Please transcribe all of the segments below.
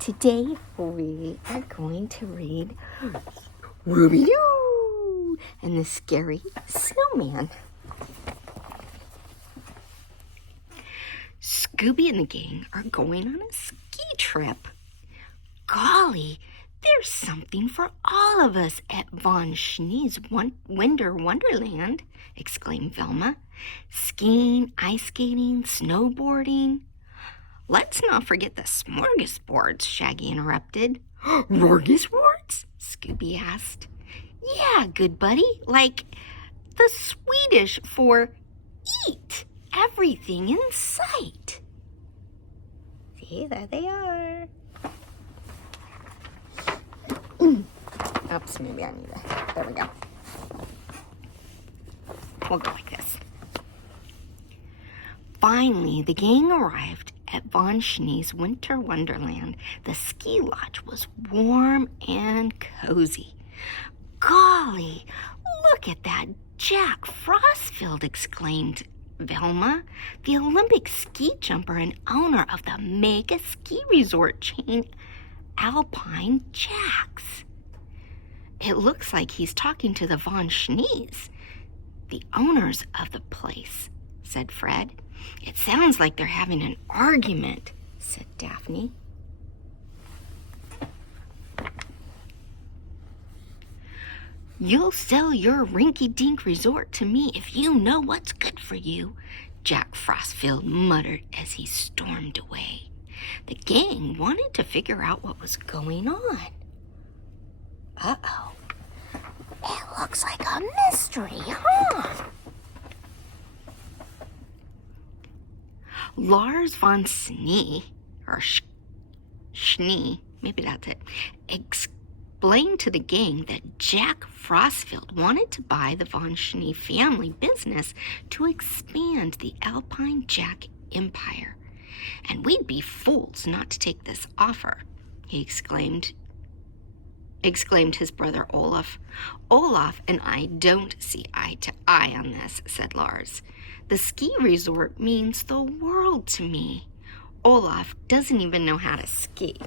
Today we are going to read Scooby-Doo and the Scary Snowman. Scooby and the gang are going on a ski trip. Golly, there's something for all of us at Von Schnee's Winter Wonderland, exclaimed Velma. Skiing, ice skating, snowboarding. Let's not forget the smorgasbords, Shaggy interrupted. Smorgasbords? Scooby asked. Yeah, good buddy, like the Swedish for eat everything in sight. See, there they are. Oops, maybe I need to. There we go. We'll go like this. Finally, the gang arrived at Von Schnee's Winter Wonderland. The ski lodge was warm and cozy. Golly, look at that Jack Frostfield, exclaimed Velma, the Olympic ski jumper and owner of the mega ski resort chain Alpine Jacks. It looks like he's talking to the Von Schnees, the owners of the place, said Fred. It sounds like they're having an argument, said Daphne. You'll sell your rinky-dink resort to me if you know what's good for you, Jack Frostfield muttered as he stormed away. The gang wanted to figure out what was going on. Uh-oh. It looks like a mystery, huh? Lars von Schnee, or Schnee, maybe that's it, explained to the gang that Jack Frostfield wanted to buy the von Schnee family business to expand the Alpine Jack empire. And we'd be fools not to take this offer, he exclaimed his brother Olaf. Olaf and I don't see eye to eye on this, said Lars. The ski resort means the world to me. Olaf doesn't even know how to ski.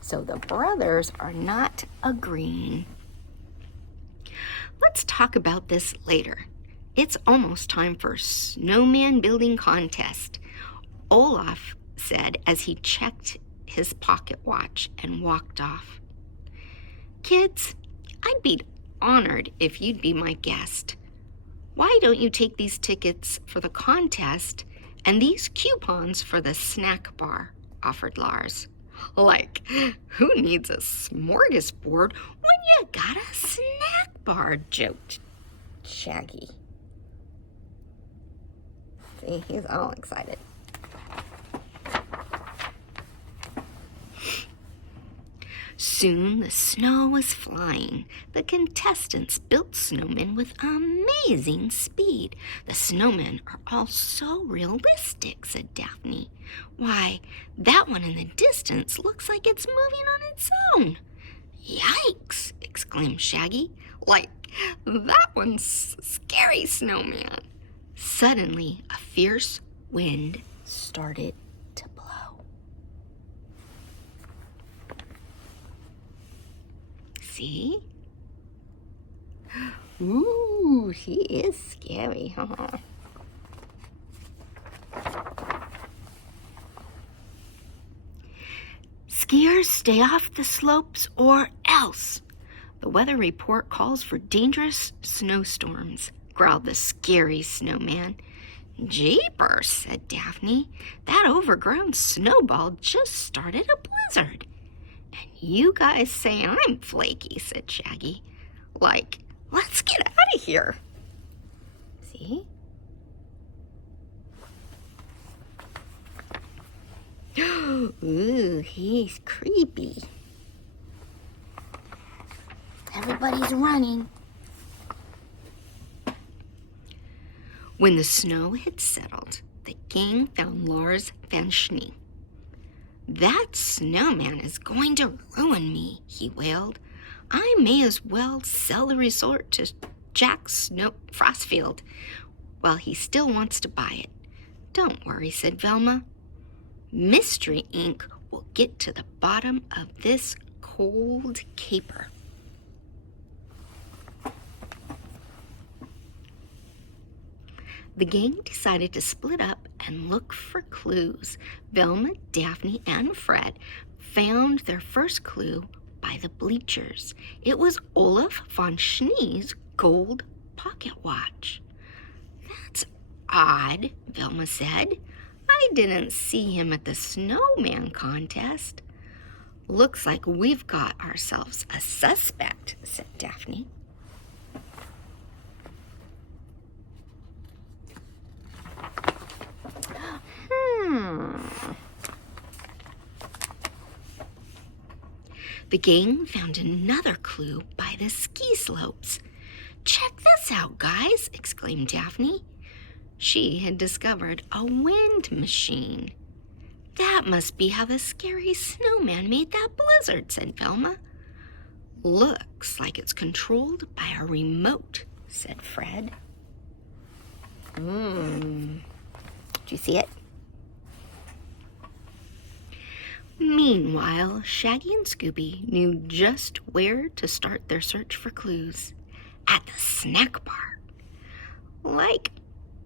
So the brothers are not agreeing. Let's talk about this later. It's almost time for Snowman building contest, Olaf said as he checked his pocket watch and walked off. Kids, I'd be honored if you'd be my guest. Why don't you take these tickets for the contest and these coupons for the snack bar, offered Lars. Like, who needs a smorgasbord when you got a snack bar, joked Shaggy. See, he's all excited. Soon the snow was flying. The contestants built snowmen with amazing speed. The snowmen are all so realistic, said Daphne. Why, that one in the distance looks like it's moving on its own. Yikes, exclaimed Shaggy. Like, that one's scary, Snowman. Suddenly, a fierce wind started to blow. See? Ooh, he is scary, huh? Skiers, stay off the slopes or else. The weather report calls for dangerous snowstorms, growled the scary snowman. Jeepers, said Daphne. That overgrown snowball just started a blizzard. And you guys say I'm flaky, said Shaggy. Like, let's get out of here. See? Ooh, he's creepy. Everybody's running. When the snow had settled, the gang found Lars van Schnee. That snowman is going to ruin me, he wailed. I may as well sell the resort to Jack Frostfield while he still wants to buy it. Don't worry, said Velma. Mystery ink will get to the bottom of this cold caper. The gang decided to split up and look for clues. Velma, Daphne, and Fred found their first clue by the bleachers. It was Olaf von Schnee's gold pocket watch. "That's odd," Velma said. "I didn't see him at the Snowman contest." "Looks like we've got ourselves a suspect," said Daphne. The gang found another clue by the ski slopes. "Check this out, guys," exclaimed Daphne. She had discovered a wind machine. "That must be how the scary snowman made that blizzard," said Velma. "Looks like it's controlled by a remote," said Fred. Do you see it? Meanwhile, Shaggy and Scooby knew just where to start their search for clues. At the snack bar. "Like,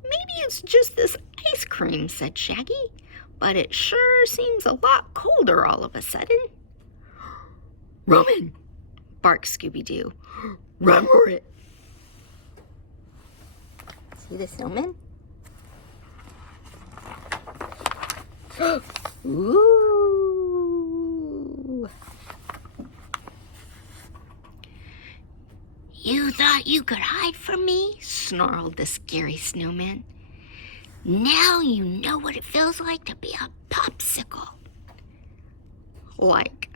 maybe it's just this ice cream," said Shaggy, "but it sure seems a lot colder all of a sudden." "Run!" barked Scooby-Doo. "Run for it!" See the snowman? Ooh! "You thought you could hide from me?" snarled the scary snowman. "Now you know what it feels like to be a popsicle." "Like,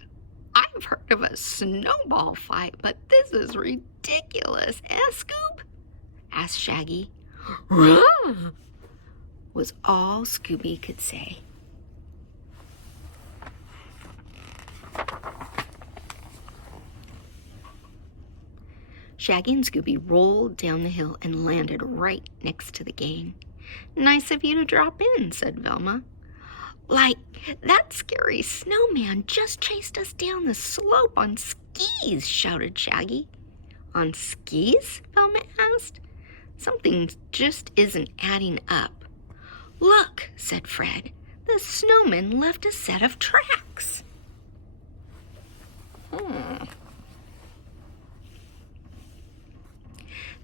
I've heard of a snowball fight, but this is ridiculous, Scoop?" asked Shaggy. "Rah!" was all Scooby could say. Shaggy and Scooby rolled down the hill and landed right next to the gang. "Nice of you to drop in," said Velma. "Like, that scary snowman just chased us down the slope on skis," shouted Shaggy. "On skis?" Velma asked. "Something just isn't adding up." "Look," said Fred. "The snowman left a set of tracks."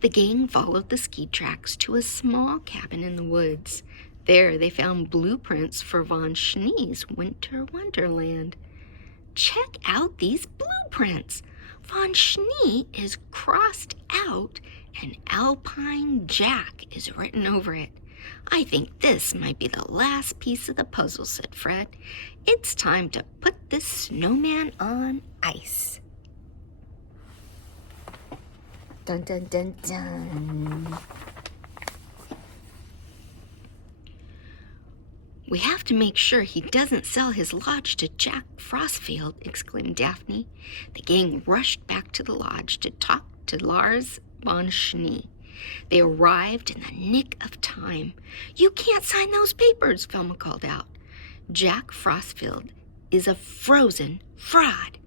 The gang followed the ski tracks to a small cabin in the woods. There they found blueprints for Von Schnee's winter wonderland. "Check out these blueprints. Von Schnee is crossed out and Alpine Jack is written over it. I think this might be the last piece of the puzzle," said Fred. "It's time to put this snowman on ice." Dun, dun, dun, dun. "We have to make sure he doesn't sell his lodge to Jack Frostfield," exclaimed Daphne. The gang rushed back to the lodge to talk to Lars von Schnee. They arrived in the nick of time. "You can't sign those papers," Velma called out. "Jack Frostfield is a frozen fraud.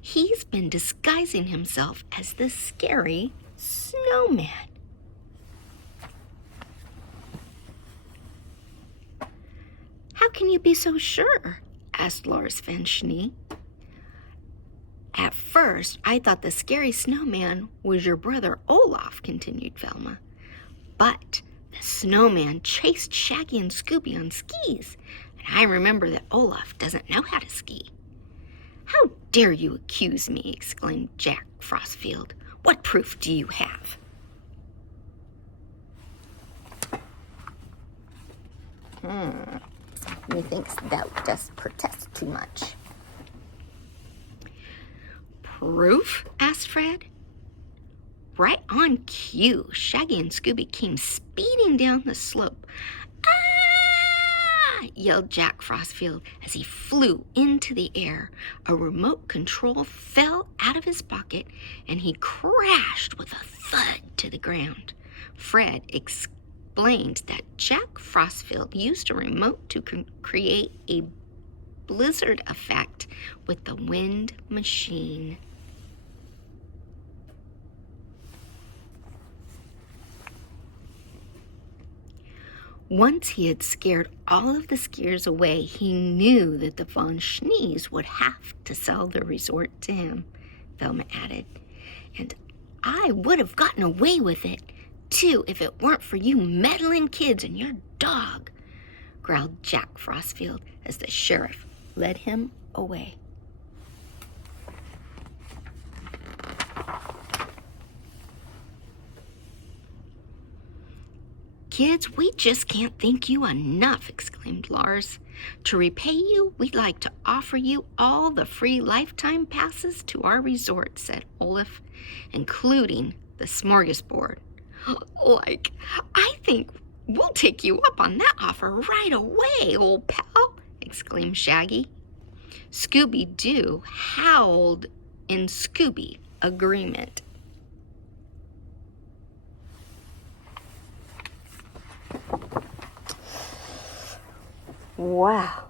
He's been disguising himself as the scary snowman." "How can you be so sure?" asked Lars von Schnee. "At first, I thought the scary snowman was your brother Olaf," continued Velma. "But the snowman chased Shaggy and Scooby on skis, and I remember that Olaf doesn't know how to ski." "How dare you accuse me?" exclaimed Jack Frostfield. "What proof do you have?" Methinks thou dost protest too much. "Proof?" asked Fred. Right on cue, Shaggy and Scooby came speeding down the slope. "Ah!" yelled Jack Frostfield as he flew into the air. A remote control fell out of his pocket and he crashed with a thud to the ground. Fred exploded explained that Jack Frostfield used a remote to create a blizzard effect with the wind machine. Once he had scared all of the skiers away, he knew that the Von Schnees would have to sell the resort to him, Velma added. And I would have gotten away with it, too, if it weren't for you meddling kids and your dog, growled Jack Frostfield as the sheriff led him away. Kids, we just can't thank you enough, exclaimed Lars. To repay you, we'd like to offer you all the free lifetime passes to our resort, said Olaf, including the smorgasbord. Like, I think we'll take you up on that offer right away, old pal, exclaimed Shaggy. Scooby-Doo howled in Scooby agreement. Wow.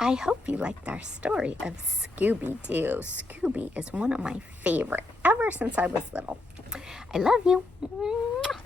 I hope you liked our story of Scooby-Doo. Scooby is one of my favorite ever since I was little. I love you. Mwah.